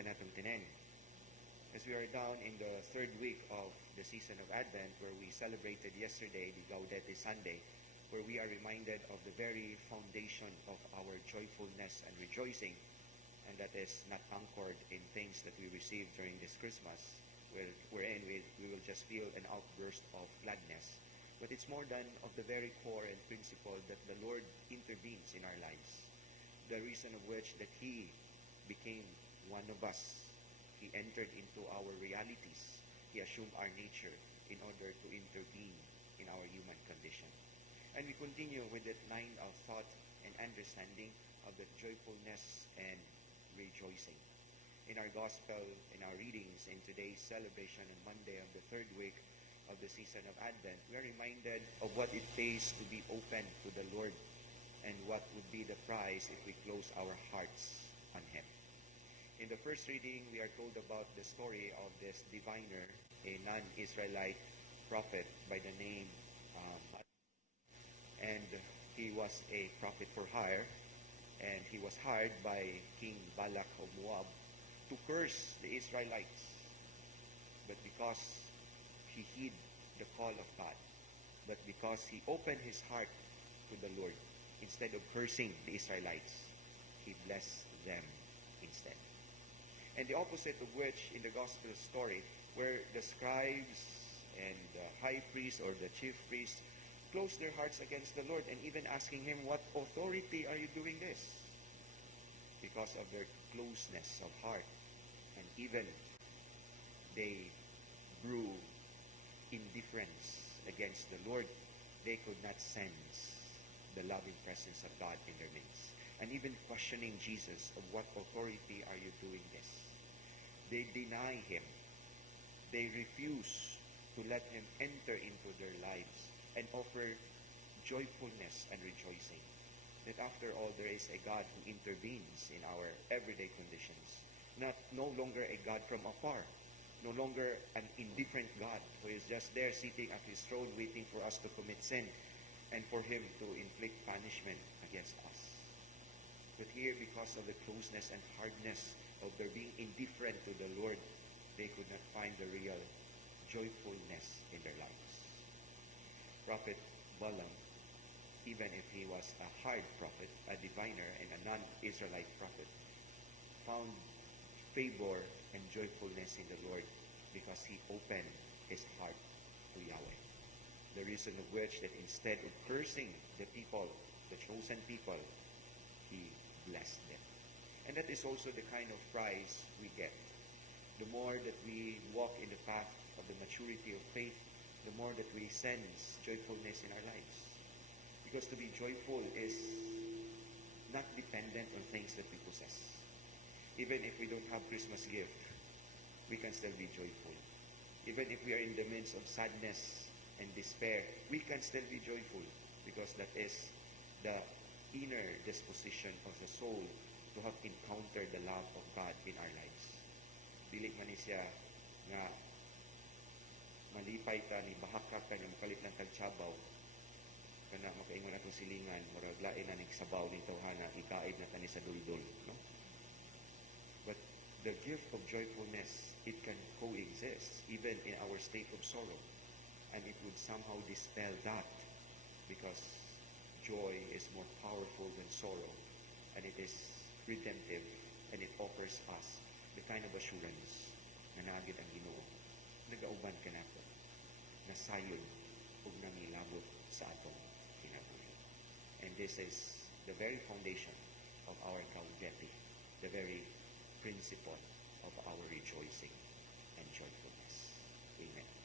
kanatong tinen. As we are down in the third week of the season of Advent, where we celebrated yesterday the Gaudete Sunday, where we are reminded of the very foundation of our joyfulness and rejoicing, and that is not anchored in things that we receive during this Christmas, wherein we will just feel an outburst of gladness. But it's more than of the very core and principle that the Lord intervenes in our lives. The reason of which that He became one of us. He entered into our realities. He assumed our nature in order to intervene in our human condition. And we continue with that line of thought and understanding of the joyfulness and rejoicing. In our gospel, in our readings, in today's celebration on Monday of the third week of the season of Advent, we are reminded of what it takes to be open to the Lord and what would be the price if we close our hearts on Him. In the first reading, we are told about the story of this diviner, a non-Israelite prophet by the name and he was a prophet for hire, and he was hired by King Balak of Moab to curse the Israelites. But because he heed the call of God, but because he opened his heart to the Lord, instead of cursing the Israelites, he blessed them instead. And the opposite of which in the gospel story, where the scribes and the high priest or the chief priest closed their hearts against the Lord and even asking him, what authority are you doing this? Because of their closeness of heart. And even they grew indifference against the Lord. They could not sense the loving presence of God in their midst. And even questioning Jesus, of what authority are you doing this? They deny Him. They refuse to let Him enter into their lives and offer joyfulness and rejoicing. That after all, there is a God who intervenes in our everyday conditions. No longer a God from afar. No longer an indifferent God who is just there sitting at His throne waiting for us to commit sin and for Him to inflict punishment against us. But here, because of the closeness and hardness of their being indifferent to the Lord, they could not find the real joyfulness in their lives. Prophet Balaam, even if he was a hard prophet, a diviner, and a non-Israelite prophet, found favor and joyfulness in the Lord because he opened his heart to Yahweh. The reason of which that instead of cursing the people, the chosen people, he blessed them. And that is also the kind of prize we get. The more that we walk in the path of the maturity of faith, the more that we sense joyfulness in our lives. Because to be joyful is not dependent on things that we possess. Even if we don't have Christmas gift, we can still be joyful. Even if we are in the midst of sadness and despair, we can still be joyful, because that is the inner disposition of the soul to have encountered the love of God in our lives. Dili man ni siya nga malipay ta ni bahakak ka nga makalit ng tagsabaw kana makaingon atong silingan murag lain na ning sabaw ning tawhana ikaid na tani sa duldul, no? But the gift of joyfulness, it can coexist even in our state of sorrow, and it would somehow dispel that, because joy is more powerful than sorrow, and it is redemptive, and it offers us the kind of assurance na naagid ang Ginoo nagauban ka nato, nasayon ug namilabot sa atong kinabuhi. And this is the very foundation of our Gaudete, the very principle of our rejoicing and joyfulness. Amen.